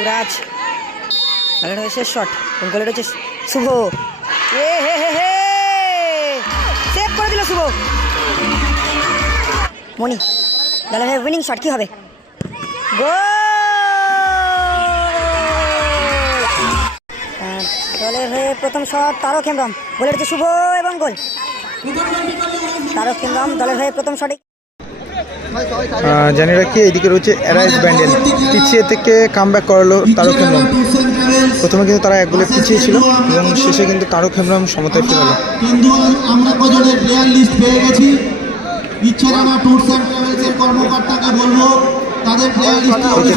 সুরাজ হয়ে শেষ শট গোলের হচ্ছে শুভ। এ হে হে হে! সেভ করে দিল শুভ। মনি দলের ভাই উইনিং শট কি হবে? আহ, দলের হয়ে প্রথম শট তারক হেমব্রম গোলের হচ্ছে শুভ এবং গোল। তারক হেমব্রম দলের হয়ে প্রথম শটে আহ, জানি রাখি এইদিকে রয়েছে অ্যারাইজ ব্যান্ডেল পিছিয়ে থেকে কাম ব্যাক করালো তারক হেমব্রম। প্রথমে কিন্তু তারা এক গোলে পিছিয়ে ছিল এবং শেষে কিন্তু তারক হেমব্রম সমতায় ফিরালো আমরা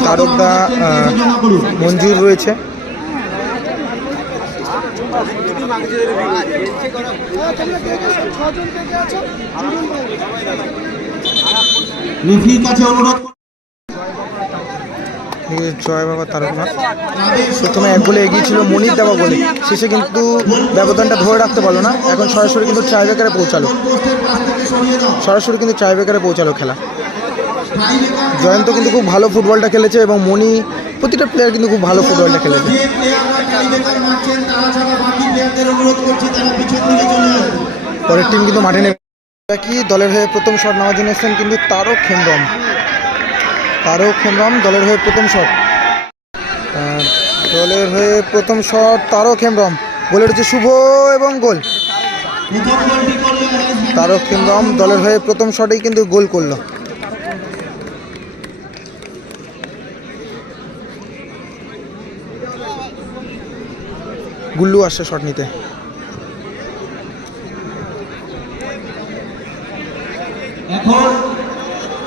তারকদা মঞ্জুর রয়েছে। রেফরির কাছে অনুরোধ জয় বাবা তারকনাথ। প্রথমে এক গোলে এগিয়ে ছিল মনির দেওয়া গোলে। শেষে কিন্তু ব্যবধানটা ধরে রাখতে পারল না। এখন সরাসরি কিন্তু ট্রাইবেকারে পৌঁছালো। সরাসরি কিন্তু ট্রাইবেকারে পৌঁছালো খেলা। জয়ন্ত কিন্তু খুব ভালো ফুটবলটা খেলেছে এবং মনি প্রতিটা প্লেয়ার কিন্তু খুব ভালো ফুটবলটা খেলেছে। পরের টিম কিন্তু মাঠে নেমে কি দলের হয়ে প্রথম শট? নেওয়ার জন্য কিন্তু তারও খেমরম তারও খেমরম দলের হয়ে প্রথম শট। দলের হয়ে প্রথম শট তারও খেমরম গোলের হচ্ছে শুভ এবং গোল। তারও হেমব্রম দলের হয়ে প্রথম শটেই কিন্তু গোল করল। গুল্লু আসছে শট নিতে।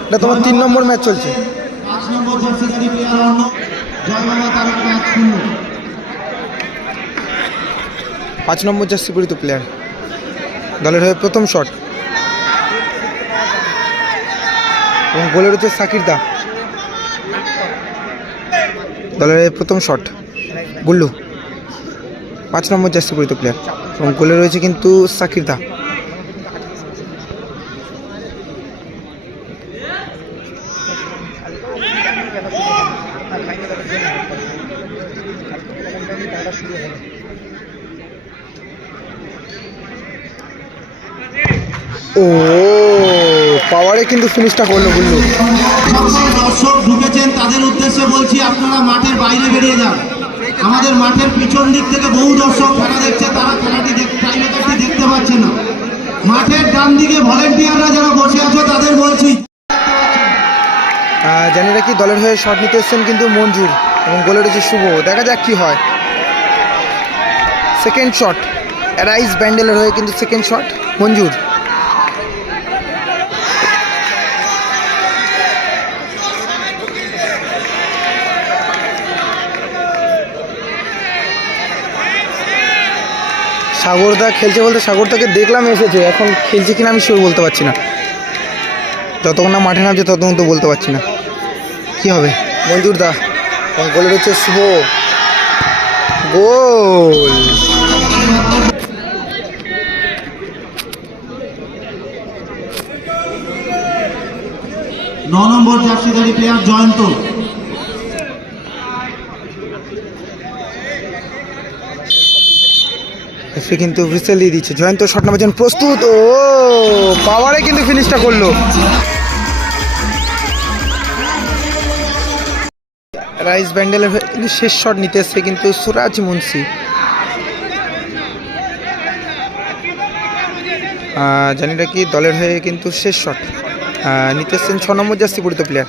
এটা তোমার তিন নম্বর ম্যাচ চলছে। পাঁচ নম্বর জার্সি পরিত প্লেয়ার দলের হয়ে প্রথম শট এবং গোলের হচ্ছে সাকির দা। দলের হয়ে প্রথম শট গুল্লু। পাঁচ নম্বর জার্সি পরিত প্লেয়ার এবং গোলে রয়েছে কিন্তু সাকির দা। ও পাওয়ারে কিন্তু ফিনিশটা করল সকল দর্শক ঢুকেছেন তাদের উদ্দেশ্যে বলছি আপনারা মাঠের বাইরে বেরিয়ে যান। আমাদের মাঠের পিছন দিক থেকে বহু দর্শক খেলা দেখছে তারা খেলাটি দেখ- টাইব্রেকারটি দেখতে পাচ্ছে না। মাঠের ডান দিকে ভলেন্টিয়াররা যারা বসে আছে তাদের বলছি জানি রাখি দলের হয়ে শট নিতে এসছেন কিন্তু মঞ্জুর এবং গোলের হচ্ছে শুভ, দেখা যাক কি হয়। সেকেন্ড শট অ্যারাইজ ব্যান্ডেলের হয়ে কিন্তু সেকেন্ড শট মঞ্জুর। সাগরদা খেলছে বলতে সাগরদাকে দেখলাম এসেছে, এখন খেলছে কিনা আমি শিওর বলতে পারছি না। যতক্ষণ না মাঠে নামছে ততক্ষণ তো বলতে পারছি না। কি হবে? মঞ্জুর দা গোলের হচ্ছে শুভ। গোল! ন নম্বর জার্সিধারী প্লেয়ার জয়ন্ত। সে কিন্তু হুইসেল দিয়ে দিচ্ছে। জয়ন্ত শট নেওয়ার জন্য প্রস্তুত। ও পাওয়ারে কিন্তু ফিনিশটা করল। রাইস ব্যান্ডেলের হয়ে কিন্তু শেষ শট নিতে এসছে কিন্তু সুরাজ মুন্সি। জানি না কি দলের হয়ে কিন্তু শেষ শট। নিতে এসছেন ছ নম্বর জার্সি পরিত প্লেয়ার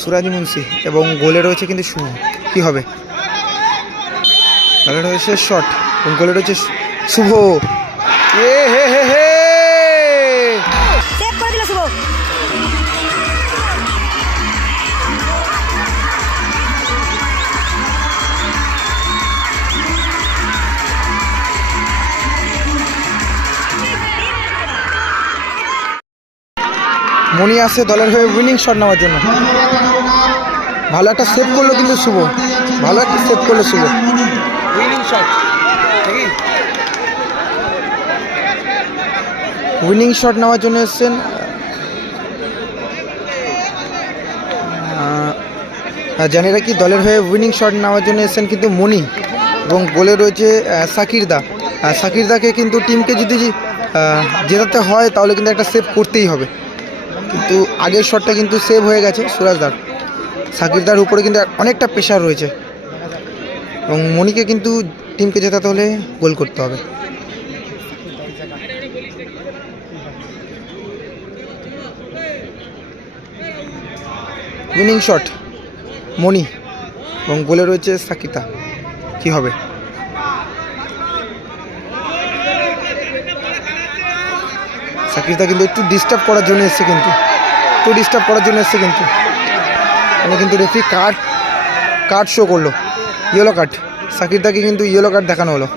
সুরাজ মুন্সি এবং গোলে রয়েছে কিন্তু শুভ কি হবে? গোলে শেষ শট এবং গোলে রয়েছে শুভ। এ, হে হে হে মনি আসে দলের হয়ে উইনিং শট নেওয়ার জন্য। ভালো একটা সেভ করল কিন্তু শুভ। ভালো একটা সেভ করল Shubho. Winning shot winning shot নেওয়ার জন্য এসছেন জানি রাখি দলের হয়ে উইনিং শট নেওয়ার জন্য এসেছেন কিন্তু মনি এবং গোলে রয়েছে সাকিরদা সাকিরদাকে কিন্তু টিমকে যদি জেতাতে হয় তাহলে কিন্তু একটা সেভ করতেই হবে। কিন্তু আগের শটটা কিন্তু সেভ হয়ে গেছে সুরাজদার সাকিরদার উপরে কিন্তু অনেকটা প্রেশার রয়েছে। এবং মনিকে কিন্তু টিমকে জেতাতে হলে গোল করতে হবে। উইনিং শট মনি এবং গোলে রয়েছে সাকিতা কি হবে? সাকিতা কিন্তু একটু ডিস্টার্ব করার জন্য এসছে কিন্তু। একটু ডিস্টার্ব করার জন্য এসছে কিন্তু। মানে কিন্তু রেফি কার্ড কার্ড শো করল। ইয়েলো কার্ড সাকিরদাকে কিন্তু ইয়েলো কার্ড দেখানো হলো।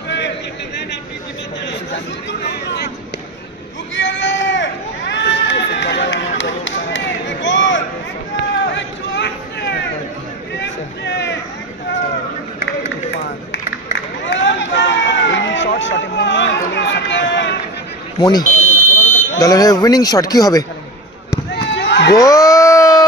মনি দলের হয়ে উইনিং শট কি হবে গোল